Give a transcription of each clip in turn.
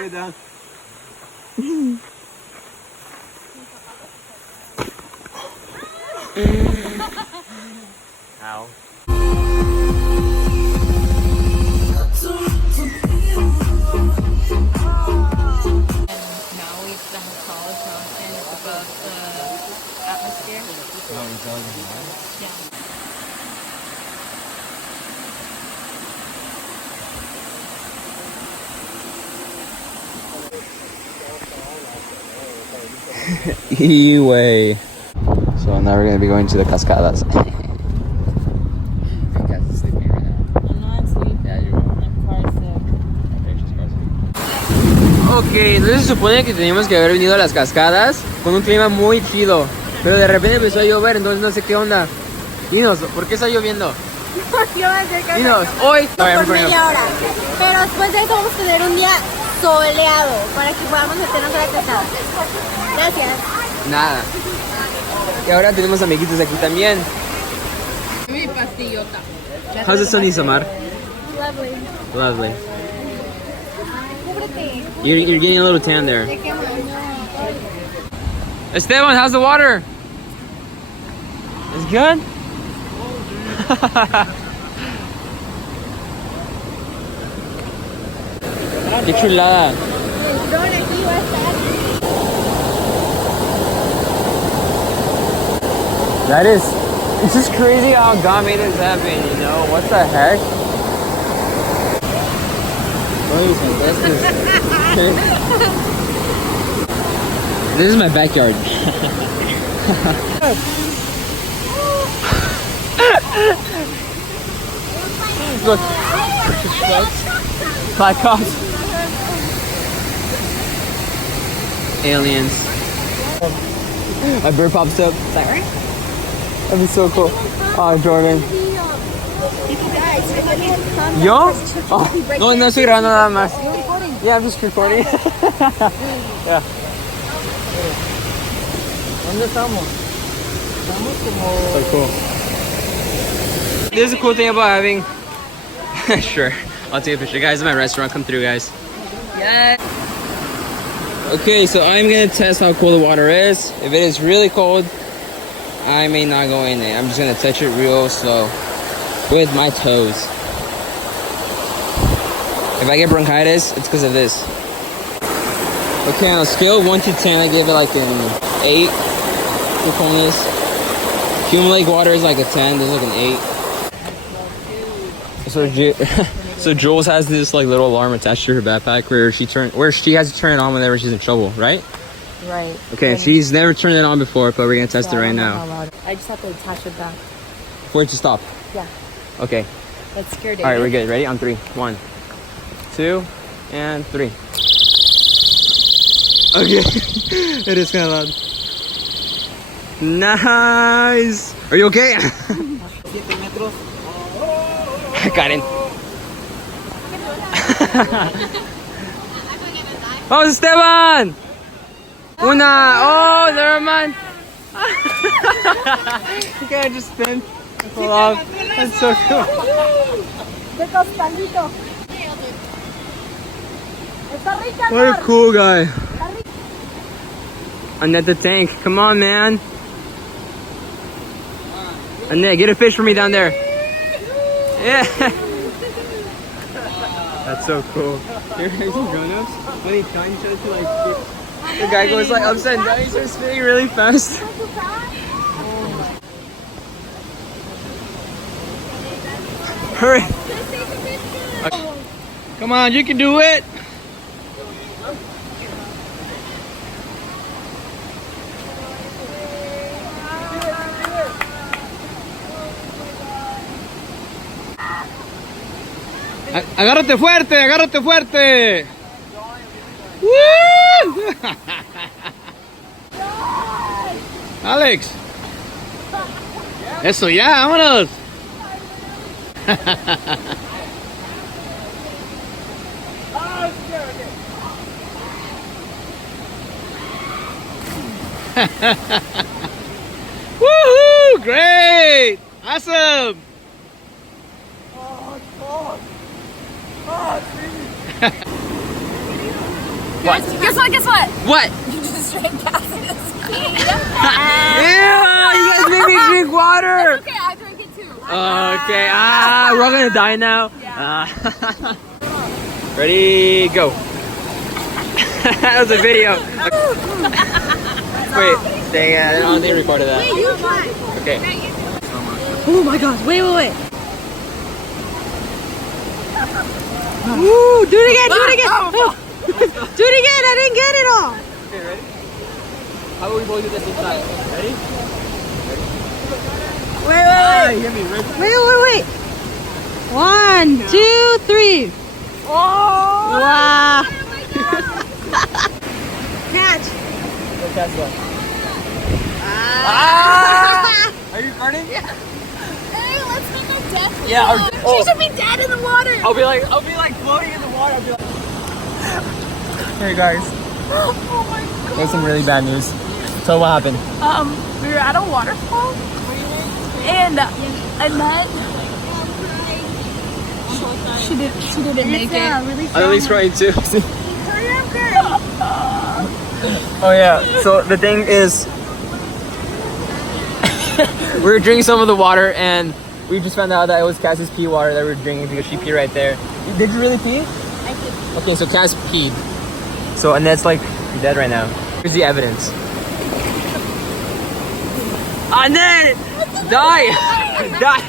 take it down. Ow. E-way. So now we're gonna be going to the cascadas. You guys are sleeping right now. I'm not asleep. Yeah, you are. I'm car sick. Ok, entonces se supone que teníamos que haber venido a las cascadas con un clima muy chido, pero de repente empezó a llover, entonces no sé qué onda. Dinos, ¿por qué está lloviendo? Dinos, hoy por media hora. Pero después de eso vamos a tener un día soleado para que podamos meternos a la cascada. Gracias. Nada. Y ahora tenemos amiguitos aquí también. Mi pastillota. How's the sun in Samar? Lovely. Lovely. Cúbrete. You're getting a little tan there. Esteban, how's the water? It's good? Qué chulada. El dron aquí va a estar. That is, it's just crazy how God made this happen, you know? What the heck? This is my backyard. Look. Black cops. Aliens. My bird pops up. Is that right? That'd be so cool. Oh, Jordan. Yo? Oh, no, no estoy grabando nada más. Yeah, I'm just recording. Yeah. ¿Dónde estamos? Estamos como... So cool. This is a cool thing about having... Sure, I'll take a picture. Guys, in my restaurant, come through, guys. Yeah. Okay, so I'm gonna test how cool the water is. If it is really cold, I may not go in it. I'm just gonna touch it real slow with my toes. If I get bronchitis, it's because of this. Okay, on a scale of 1 to 10, I give it like an 8 for coolness. Hume Lake water is like a 10, there's like an 8. So Jules has this like little alarm attached to her backpack where she has to turn it on whenever she's in trouble, right? Right. Okay, she's never turned it on before, but we're gonna test it right now. I just have to attach it back. For it to stop. Yeah. Okay. That's scared. All right, we're good. Ready? On 3. 1, 2, and 3. Okay. It is kind of loud. Nice. Are you okay? 7 metros. Karen. Oh, Esteban! Una! Oh, never mind. You gotta just spin. Pull off. That's so cool. What a cool guy. Annette the tank. Come on, man. Annette, get a fish for me down there. Yeah. That's so cool. Here are some grown-ups. When he tries to like the guy goes like upside down, he starts spinning really fast. Hurry. Okay. Come on, you can do it. Agárrate fuerte, agárrate fuerte. ¡Woo! Alex. Eso ya, vámonos. Woohoo! Great! Awesome! What? Guess what? Guess what? What? You just drank Cascada's pee. Ew! You guys made me drink water! Okay, I drank it too. Okay, we're all gonna die now. Yeah. Ready, go. That was a video. Wait, dang it, I don't think I recorded that. Wait, you try. Okay. Oh my gosh. Wait. Ooh, do it again. Do it again. Do it again. I didn't get it all. Okay, ready? How about we both do this inside? Ready? Wait. You hear me? Ready? Wait. 1, 2, 3. Oh! Wow. Catch. Go catch that. Ah! Are you recording? Yeah. Hey, let's make a death video. Yeah. She should be dead in the water. I'll be like floating in the water. I'll be like. Hey guys. Oh my god. There's some really bad news. So what happened? We were at a waterfall, and Annette, she didn't make it. Really I'm at least crying too. Hurry up, girl. Oh yeah. So the thing is, we were drinking some of the water, and we just found out that it was Cass's pee water that we were drinking because she peed right there. Did you really pee? I did. Okay, so Cass peed. So Annette's like dead right now. Here's the evidence. Annette! Die! Die!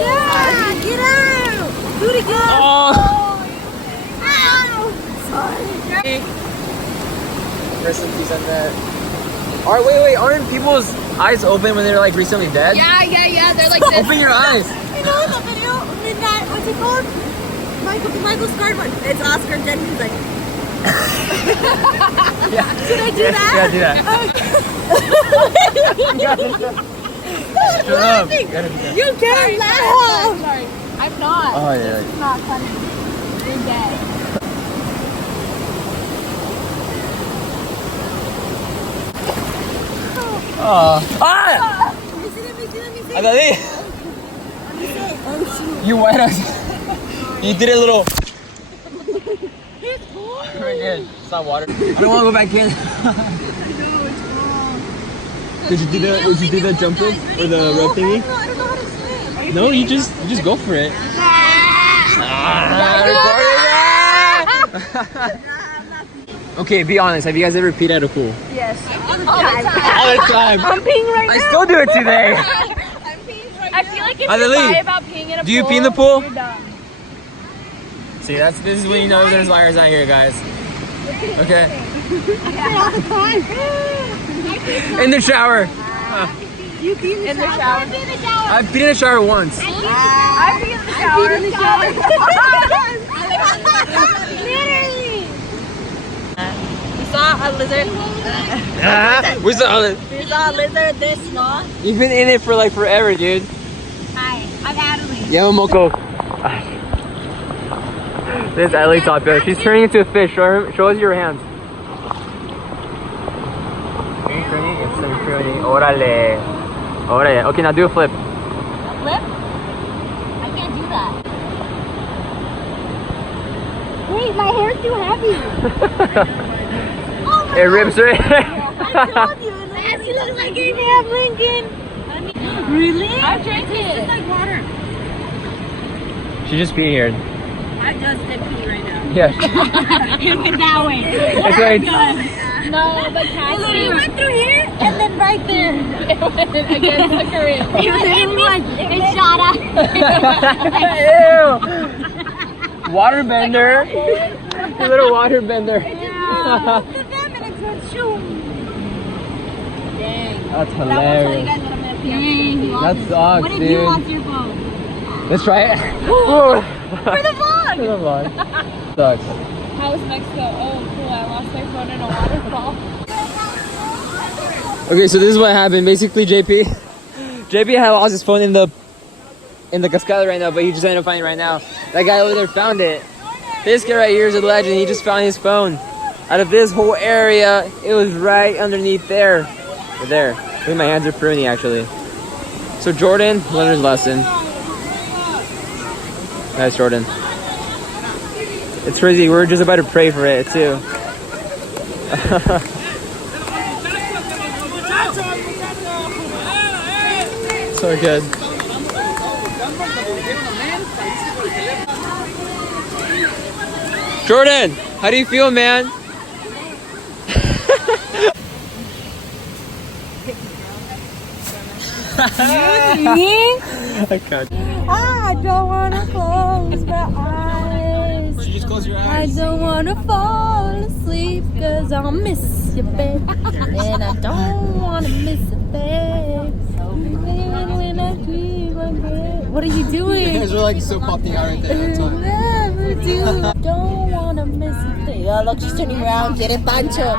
Yeah, get out. Do it again. Oh! Ow. Sorry. Rest in peace, Annette. Alright, wait, aren't people's eyes open when they're like recently dead? Yeah. They're like this. Open your eyes! You know in the video, in that, what's it called? Michael's third one. It's Oscar dead. He's like, Yeah. should I do that? Yeah, do that. Shut up. You gotta do that. You can't laugh. Sorry. I'm not. Oh, yeah. It's not funny. You're dead. Oh. Ah! Let me see. Adali! Oh, shoot. You wet us. You did a little. Very good. It's not water. I don't want to go back in. Did you do the jump rope or the rope thingy? I don't know how to swim. No, you just go for it. Okay, be honest. Have you guys ever peed at a pool? Yes. All the time. I'm peeing right I still do it today. I'm peeing right I feel like if Adali, you lie about peeing in a pool, do you pee in the pool? You're done. See, this is when you know there's liars out here, guys. Okay. All the time. In the shower. You pee in the shower? I've peed in the shower once. I pee in the shower. Literally. We saw a lizard. We saw it. We saw a lizard this small. You've been in it for like forever, dude. Hi, I'm Adelie. Yamamoko. This is Ellie Tapio. She's turning into a fish. Show us your hands. It's turning. Órale. Órale. Okay, now do a flip. A flip? I can't do that. Wait, my hair's too heavy. Oh my It rips right. I told you. It looks like Abraham Lincoln. Really? I drank it. It's just like water. She just peed here. I just did pee right now. Yeah. It went that way. It's right. No, but Cassie went through here and then right there. It went against the current. It literally went. It shot up. Ew. Waterbender. A little waterbender. Yeah. That's But I won't tell you hilarious. guys what I'm gonna pee. That sucks, What if dude. you lost your phone? Let's try it. For the vlog! For the vlog. Sucks. How was Mexico? Oh, cool. I lost my phone in a waterfall. Okay, so this is what happened. Basically, JP had lost his phone in the cascada right now, but he just ended up finding it right now. That guy over there found it. This guy right here is a legend. He just found his phone. Out of this whole area, it was right underneath there. Right there. Look at my hands are pruny actually. So Jordan learned his lesson. Nice, Jordan. It's crazy. We're just about to pray for it too. So good. Jordan, how do you feel, man? Me? I can't. I don't wanna close my eyes. Just close your I don't wanna fall asleep cause I'll miss you, babe. And I don't wanna miss a thing. When I dream like that. What are you doing? You guys are like so popping out right there. That's why. Never do. Don't wanna miss a thing. Oh, look, she's turning around. Get it, Pancho.